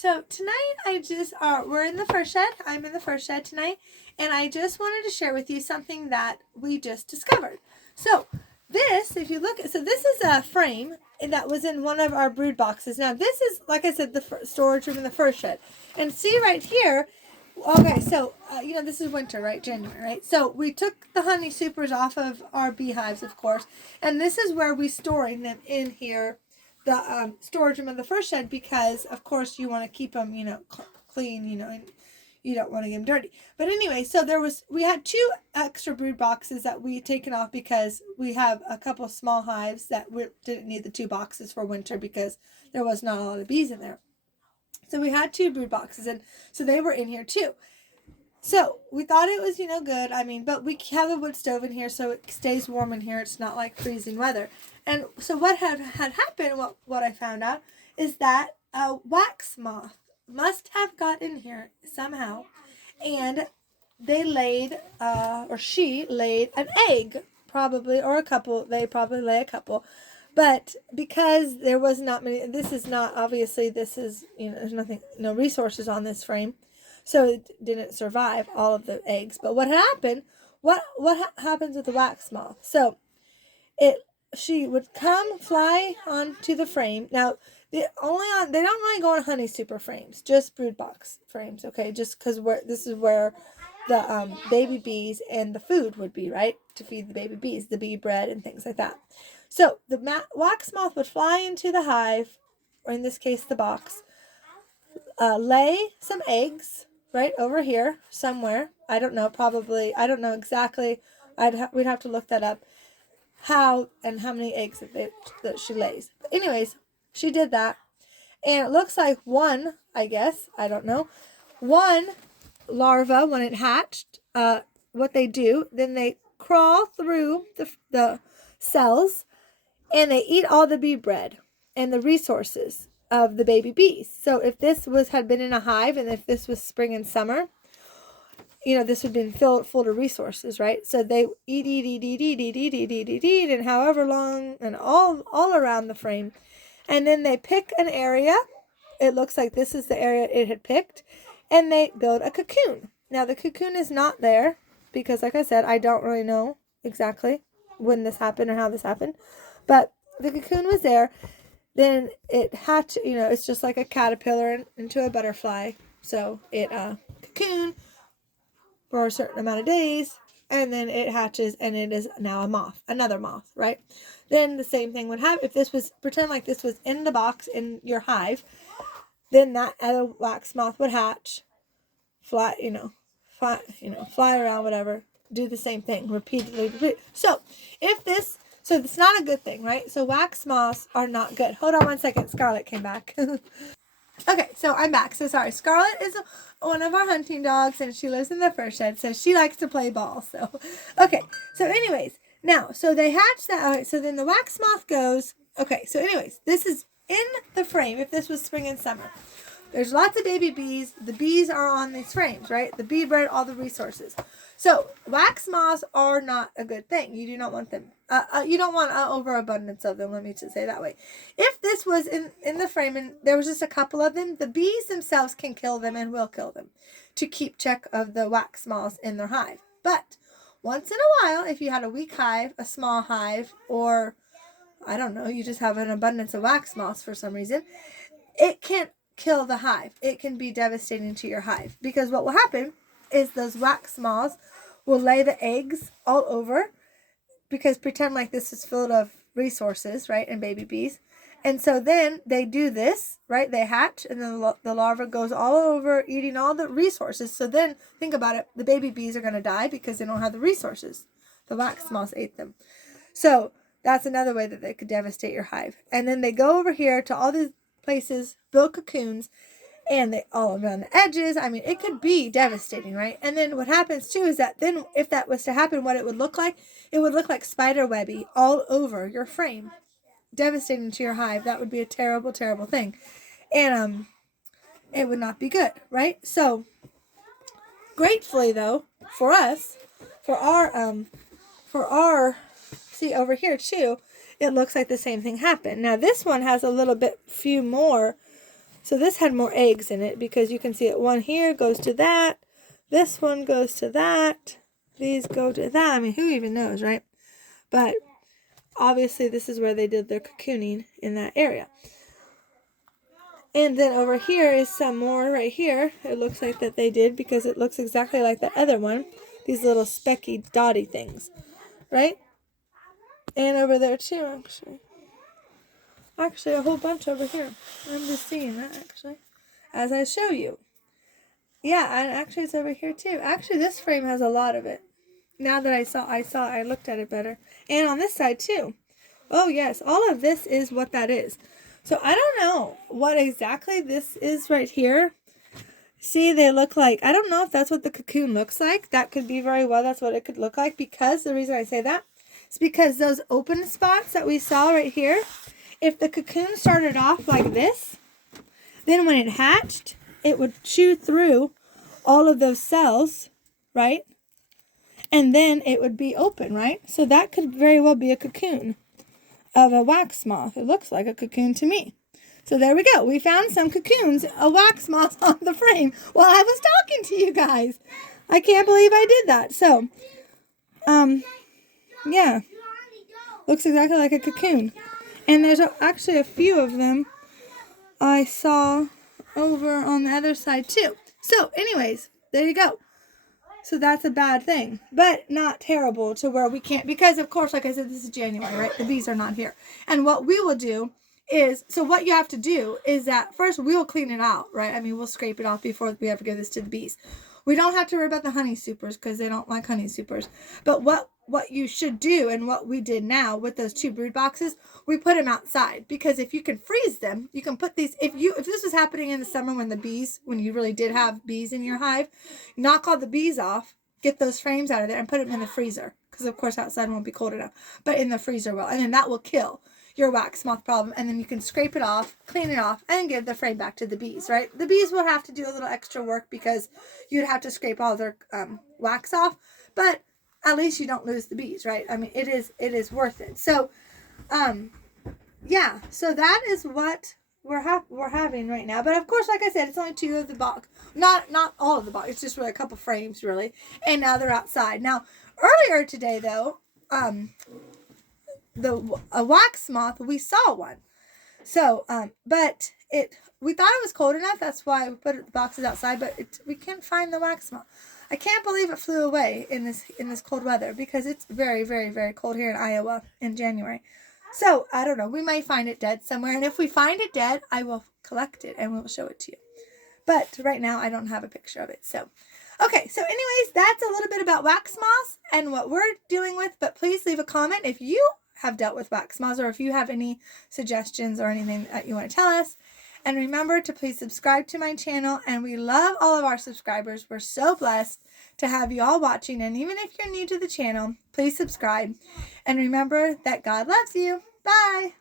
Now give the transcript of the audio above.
So tonight we're in the fur shed. I'm in the fur shed tonight, and I just wanted to share with you something that we just discovered. So this, if you look, so this is a frame that was in one of our brood boxes. Now this is, like I said, the storage room in the fur shed. And see right here, okay, so, this is winter, right? January, right? So we took the honey supers off of our beehives, of course, and this is where we're storing them in here, the storage room of the fur shed, because, of course, you want to keep them, clean, and you don't want to get them dirty. But anyway, so we had 2 extra brood boxes that we had taken off because we have a couple of small hives that we didn't need the 2 boxes for winter because there was not a lot of bees in there. So we had 2 brood boxes, and so they were in here too. So we thought it was, good. But we have a wood stove in here, so it stays warm in here. It's not like freezing weather. And so what had happened, what I found out, is that a wax moth must have got in here somehow, and they laid, she laid an egg, probably, or a couple. They probably lay a couple. But because there was not many, this is, there's no resources on this frame, so it didn't survive all of the eggs. But what happened, what happens with the wax moth? So she would come fly onto the frame. Now, they don't really go on honey super frames, just brood box frames, okay? Just because this is where the baby bees and the food would be, right? To feed the baby bees, the bee bread and things like that. So the wax moth would fly into the hive, or in this case the box, lay some eggs right over here somewhere. I don't know, probably, I don't know exactly. We'd have to look that up, how many eggs that she lays. But anyways, she did that, and it looks like one, I guess, I don't know, one larva, when it hatched, what they do, then they crawl through the cells, and they eat all the bee bread and the resources of the baby bees. So if this had been in a hive, and if this was spring and summer, this would have been full of resources, right? So they eat, and however long, and all around the frame. And then they pick an area. It looks like this is the area it had picked, and they build a cocoon. Now the cocoon is not there because, like I said, I don't really know exactly when this happened or how this happened. But the cocoon was there. Then it hatched, it's just like a caterpillar into a butterfly. So it cocoon for a certain amount of days, and then it hatches, and it is now a moth, another moth, right? Then the same thing would happen if pretend like this was in the box in your hive. Then that other wax moth would hatch, fly around, whatever, do the same thing repeatedly. So it's not a good thing, right? So wax moths are not good. Hold on one second. Scarlett came back. Okay, so I'm back. So sorry. Scarlett is one of our hunting dogs, and she lives in the fur shed, so she likes to play ball. So, okay. So anyways, now, so they hatch that. Okay, so then the wax moth goes. Okay, so anyways, this is in the frame. If this was spring and summer, there's lots of baby bees. The bees are on these frames, right? The bee bread, all the resources. So wax moths are not a good thing. You do not want them. You don't want an overabundance of them. Let me just say that way. If this was in the frame and there was just a couple of them, the bees themselves can kill them and will kill them to keep check of the wax moths in their hive. But once in a while, if you had a weak hive, a small hive, or I don't know, you just have an abundance of wax moths for some reason, it can't kill the hive. It can be devastating to your hive, because what will happen is those wax moths will lay the eggs all over, because pretend like this is filled of resources, right, and baby bees. And so then they do this, right, they hatch, and then the larva goes all over eating all the resources. So then, think about it, the baby bees are going to die because they don't have the resources. The wax moths ate them. So that's another way that they could devastate your hive. And then they go over here to all these places, build cocoons, and they all around the edges. It could be devastating, right? And then what happens too is that then if that was to happen, what it would look like spider webby all over your frame, devastating to your hive. That would be a terrible, terrible thing, and it would not be good, right? So gratefully though, for us, for our see over here too, it looks like the same thing happened. Now this one has a little bit few more So this had more eggs in it because you can see it. One here goes to that. This one goes to that. These go to that. I mean, who even knows, right? But obviously this is where they did their cocooning, in that area. And then over here is some more right here. It looks like that they did because it looks exactly like the other one. These little specky dotty things, right? And over there too, actually. Actually, a whole bunch over here. I'm just seeing that, actually, as I show you. Yeah, and actually it's over here too. Actually, this frame has a lot of it. Now that I looked at it better. And on this side too. Oh yes, all of this is what that is. So I don't know what exactly this is right here. See, they look like, I don't know if that's what the cocoon looks like. That could be very well, that's what it could look like, because the reason I say that is because those open spots that we saw right here, if the cocoon started off like this, then when it hatched, it would chew through all of those cells, right? And then it would be open, right? So that could very well be a cocoon of a wax moth. It looks like a cocoon to me. So there we go. We found some cocoons, a wax moth on the frame while I was talking to you guys. I can't believe I did that. So, yeah. Looks exactly like a cocoon. And there's actually a few of them I saw over on the other side too. So anyways, there you go. So that's a bad thing, but not terrible to where we can't, because of course, like I said, this is January, right? The bees are not here. And what we will do is, so what you have to do is that first we'll clean it out, right? I mean, we'll scrape it off before we ever give this to the bees. We don't have to worry about the honey supers because they don't like honey supers. But what you should do, and what we did now with those 2 brood boxes, we put them outside, because if you can freeze them, you can put these, if this was happening in the summer when you really did have bees in your hive, knock all the bees off, get those frames out of there and put them in the freezer, because of course outside won't be cold enough, but in the freezer will, and then that will kill your wax moth problem, and then you can scrape it off, clean it off, and give the frame back to the bees, right? The bees will have to do a little extra work because you'd have to scrape all their wax off, but at least you don't lose the bees, right? I mean, it is worth it. So, yeah, so that is what we're having right now. But of course, like I said, it's only 2 of the box, not all of the box. It's just really a couple frames, really. And now they're outside. Now, earlier today, though, a wax moth, we saw one. So, but we thought it was cold enough. That's why we put the boxes outside. But we can't find the wax moth. I can't believe it flew away in this cold weather, because it's very, very, very cold here in Iowa in January. So, I don't know. We might find it dead somewhere. And if we find it dead, I will collect it and we'll show it to you. But right now, I don't have a picture of it. So, okay. So, anyways, that's a little bit about wax moths and what we're dealing with. But please leave a comment if you have dealt with wax moths, or if you have any suggestions or anything that you want to tell us. And remember to please subscribe to my channel. And we love all of our subscribers. We're so blessed to have you all watching. And even if you're new to the channel, please subscribe. And remember that God loves you. Bye.